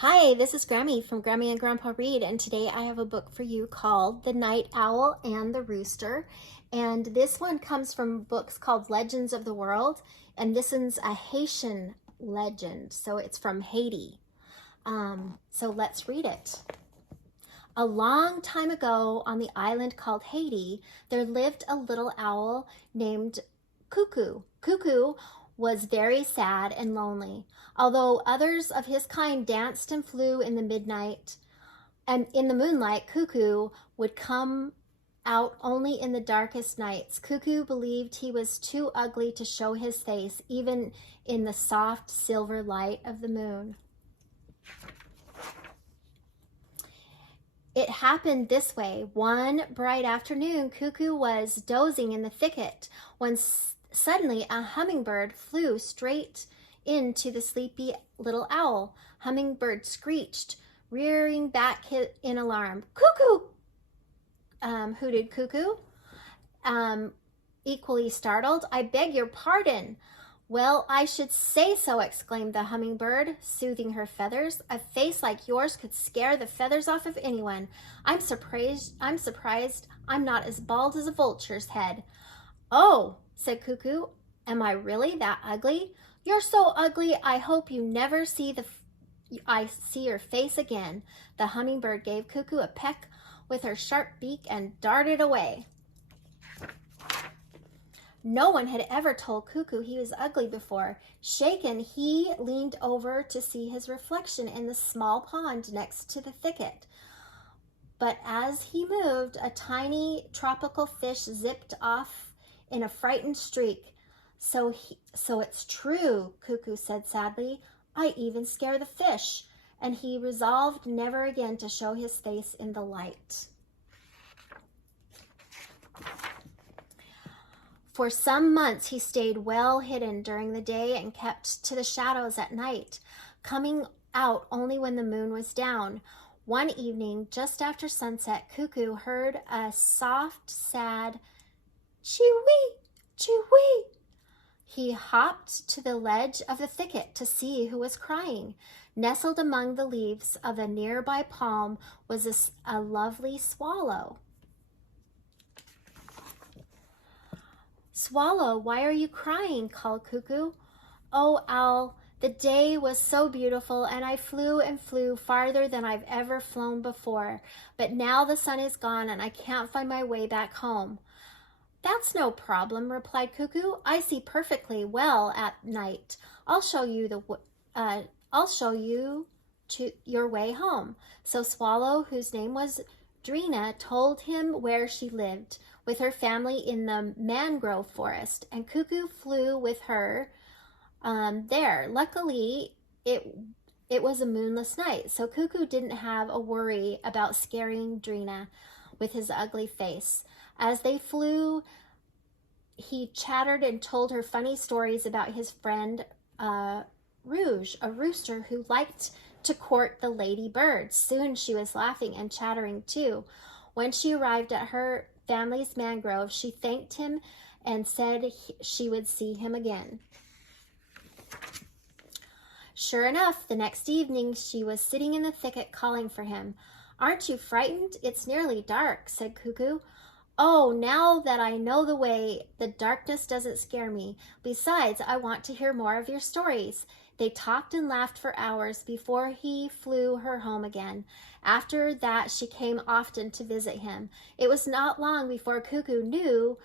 Hi, this is Grammy from Grammy and Grandpa Read, and today I have a book for you called The Night Owl and the Rooster. And this one comes from books called Legends of the World, and this one's a Haitian legend, so it's from Haiti. So let's read it. A long time ago on the island called Haiti, there lived a little owl named Cuckoo. Cuckoo was very sad and lonely. Although others of his kind danced and flew in the midnight and in the moonlight, Cuckoo would come out only in the darkest nights. Cuckoo believed he was too ugly to show his face, even in the soft silver light of the moon. It happened this way. One bright afternoon, Cuckoo was dozing in the thicket when suddenly a hummingbird flew straight into the sleepy little owl. Hummingbird screeched, rearing back in alarm. Cuckoo! Hooted Cuckoo, equally startled. I beg your pardon. Well, I should say so, exclaimed the hummingbird, soothing her feathers. A face like yours could scare the feathers off of anyone. I'm surprised I'm not as bald as a vulture's head. Oh, said Cuckoo, am I really that ugly? You're so ugly, I hope you never see your face again. The hummingbird gave Cuckoo a peck with her sharp beak and darted away. No one had ever told Cuckoo he was ugly before. Shaken, he leaned over to see his reflection in the small pond next to the thicket. But as he moved, a tiny tropical fish zipped off in a frightened streak. So it's true, Cuckoo said sadly. I even scare the fish. And he resolved never again to show his face in the light. For some months he stayed well hidden during the day and kept to the shadows at night, coming out only when the moon was down. One evening, just after sunset, Cuckoo heard a soft, sad chee-wee, chee-wee. He hopped to the ledge of the thicket to see who was crying. Nestled among the leaves of a nearby palm was a lovely swallow. Swallow, why are you crying? Called Cuckoo. Oh, Owl, the day was so beautiful, and I flew and flew farther than I've ever flown before. But now the sun is gone, and I can't find my way back home. That's no problem, replied Cuckoo. I see perfectly well at night. I'll show you to your way home. So Swallow, whose name was Drina, told him where she lived with her family in the mangrove forest, and Cuckoo flew with her there. Luckily, it was a moonless night, so Cuckoo didn't have a worry about scaring Drina with his ugly face. As they flew, he chattered and told her funny stories about his friend Rouge, a rooster who liked to court the lady birds. Soon she was laughing and chattering too. When she arrived at her family's mangrove, she thanked him and said she would see him again. Sure enough, the next evening she was sitting in the thicket calling for him. Aren't you frightened? It's nearly dark, said Cuckoo. Oh, now that I know the way, the darkness doesn't scare me. Besides, I want to hear more of your stories. They talked and laughed for hours before he flew her home again. After that, she came often to visit him. It was not long before Cuckoo knew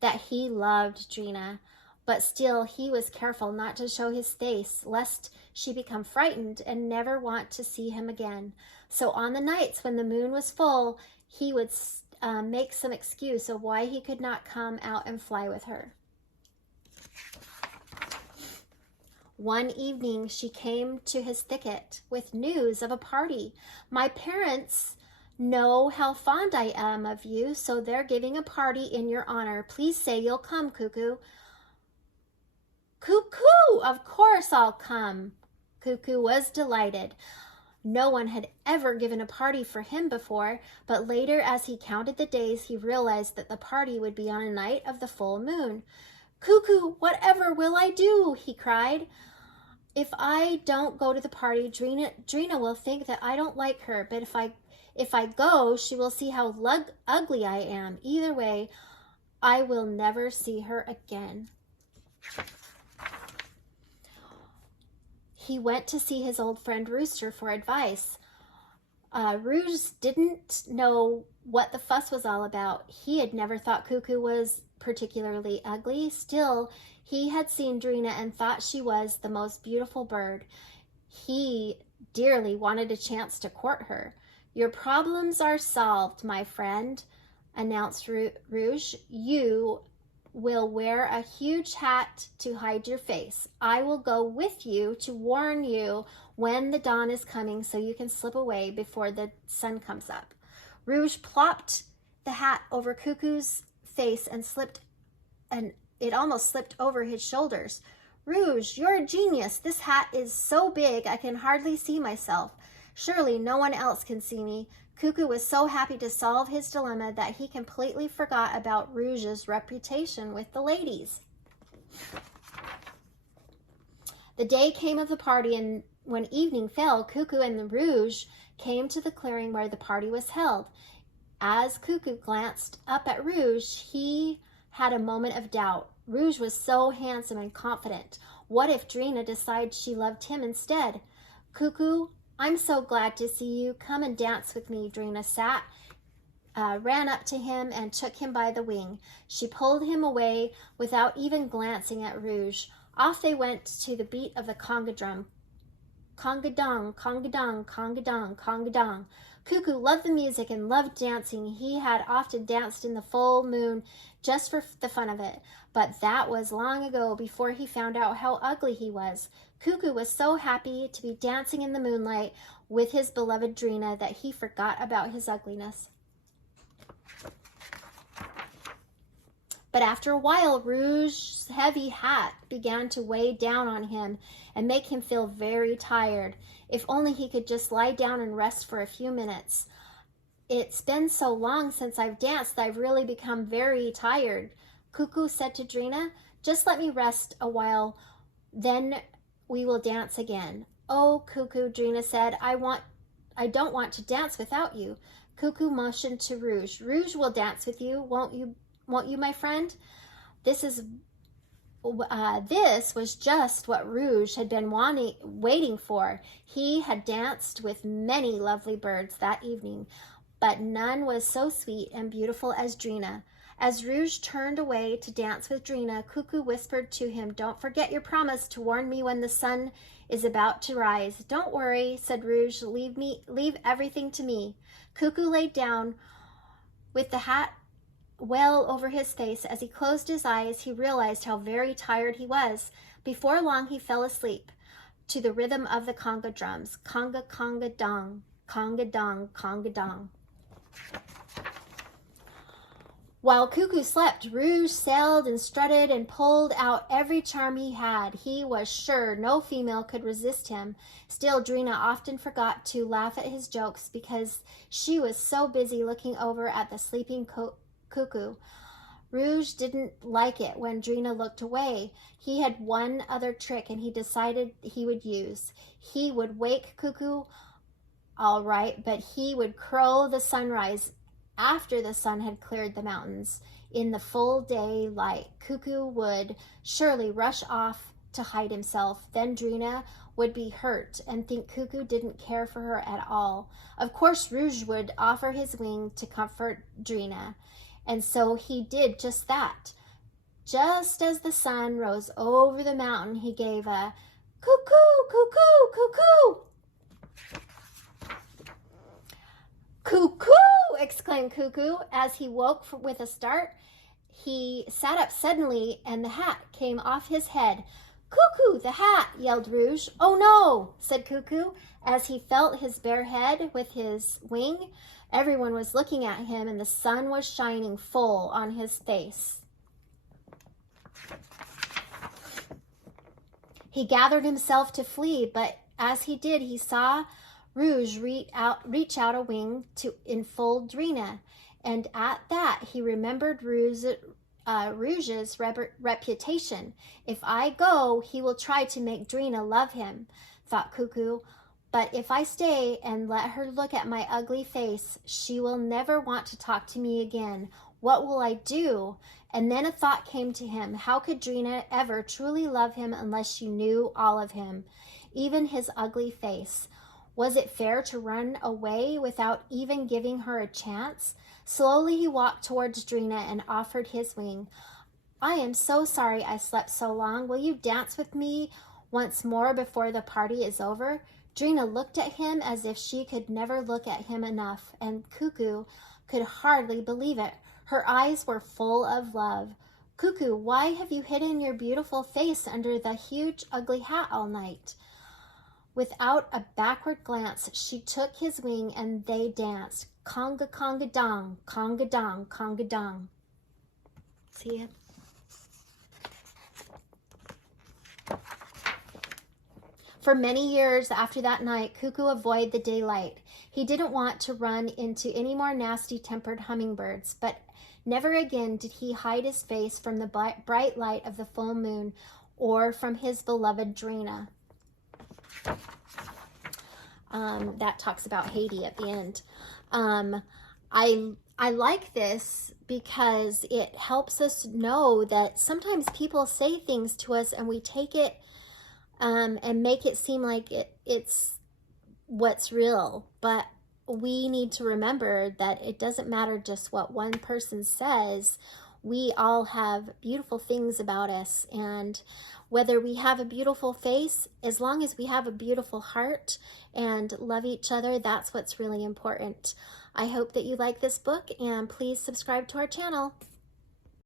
that he loved Drina, but still he was careful not to show his face, lest she become frightened and never want to see him again. So on the nights when the moon was full, he would make some excuse of why he could not come out and fly with her. One evening she came to his thicket with news of a party. My parents know how fond I am of you, so they're giving a party in your honor. Please say you'll come, Cuckoo. Cuckoo! Of course I'll come. Cuckoo was delighted. No one had ever given a party for him before, but later, as he counted the days, he realized that the party would be on a night of the full moon. Cuckoo, whatever will I do? He cried. If I don't go to the party, Drina will think that I don't like her, but if I go, she will see how ugly I am. Either way, I will never see her again. He went to see his old friend Rooster for advice. Rouge didn't know what the fuss was all about. He had never thought Cuckoo was particularly ugly. Still, he had seen Drina and thought she was the most beautiful bird. He dearly wanted a chance to court her. Your problems are solved, my friend, announced Rouge. You will wear a huge hat to hide your face. I will go with you to warn you when the dawn is coming so you can slip away before the sun comes up. Rouge plopped the hat over Cuckoo's face and it almost slipped over his shoulders. Rouge, you're a genius. This hat is so big I can hardly see myself. Surely no one else can see me. Cuckoo was so happy to solve his dilemma that he completely forgot about Rouge's reputation with the ladies. The day came of the party, and when evening fell, Cuckoo and the Rouge came to the clearing where the party was held. As Cuckoo glanced up at Rouge, he had a moment of doubt. Rouge was so handsome and confident. What if Drina decided she loved him instead? Cuckoo, I'm so glad to see you. Come and dance with me. Drina ran up to him and took him by the wing. She pulled him away without even glancing at Rouge. Off they went to the beat of the conga drum. Conga dong, conga dong, conga dong, conga dong. Cuckoo loved the music and loved dancing. He had often danced in the full moon just for the fun of it, but that was long ago, before he found out how ugly he was. Cuckoo was so happy to be dancing in the moonlight with his beloved Drina that he forgot about his ugliness. But after a while, Rouge's heavy hat began to weigh down on him and make him feel very tired. If only he could just lie down and rest for a few minutes. It's been so long since I've danced that I've really become very tired. Cuckoo said to Drina, just let me rest a while, then we will dance again. Oh, Cuckoo, Drina said, I don't want to dance without you. Cuckoo motioned to Rouge. Rouge will dance with you, won't you, my friend? This was just what Rouge had been waiting for. He had danced with many lovely birds that evening, but none was so sweet and beautiful as Drina. As Rouge turned away to dance with Drina, Cuckoo whispered to him, don't forget your promise to warn me when the sun is about to rise. Don't worry, said Rouge, leave everything to me. Cuckoo lay down with the hat well over his face. As he closed his eyes, he realized how very tired he was. Before long, he fell asleep to the rhythm of the conga drums. Conga, conga, dong, conga, dong, conga, dong. While Cuckoo slept, Rouge sailed and strutted and pulled out every charm he had. He was sure no female could resist him. Still, Drina often forgot to laugh at his jokes because she was so busy looking over at the sleeping Cuckoo. Rouge didn't like it when Drina looked away. He had one other trick and he decided he would use. He would wake Cuckoo, all right, but he would crow the sunrise after the sun had cleared the mountains. In the full day light, Cuckoo would surely rush off to hide himself. Then Drina would be hurt and think Cuckoo didn't care for her at all. Of course, Rouge would offer his wing to comfort Drina, and so he did just that. Just as the sun rose over the mountain, he gave a cuckoo, cuckoo, cuckoo. Cuckoo! Exclaimed Cuckoo as he woke with a start. He sat up suddenly and the hat came off his head. Cuckoo, the hat, yelled Rouge. Oh no, said Cuckoo as he felt his bare head with his wing. Everyone was looking at him and the sun was shining full on his face. He gathered himself to flee, but as he did, he saw Rouge reach out a wing to enfold Drina, and at that he remembered Rouge's reputation. If I go, he will try to make Drina love him, thought Cuckoo. But if I stay and let her look at my ugly face, she will never want to talk to me again. What will I do? And then a thought came to him. How could Drina ever truly love him unless she knew all of him, even his ugly face? Was it fair to run away without even giving her a chance? Slowly he walked towards Drina and offered his wing. I am so sorry I slept so long. Will you dance with me once more before the party is over? Drina looked at him as if she could never look at him enough, and Cuckoo could hardly believe it. Her eyes were full of love. Cuckoo, why have you hidden your beautiful face under the huge ugly hat all night? Without a backward glance, she took his wing and they danced. Conga, conga, dong, conga, dong, conga, dong. See it? For many years after that night, Cuckoo avoided the daylight. He didn't want to run into any more nasty-tempered hummingbirds, but never again did he hide his face from the bright light of the full moon or from his beloved Drina. That talks about Haiti at the end. I like this because it helps us know that sometimes people say things to us and we take it and make it seem like it's what's real. But we need to remember that it doesn't matter just what one person says. We all have beautiful things about us, and whether we have a beautiful face, as long as we have a beautiful heart and love each other, that's what's really important. I hope that you like this book, and please subscribe to our channel.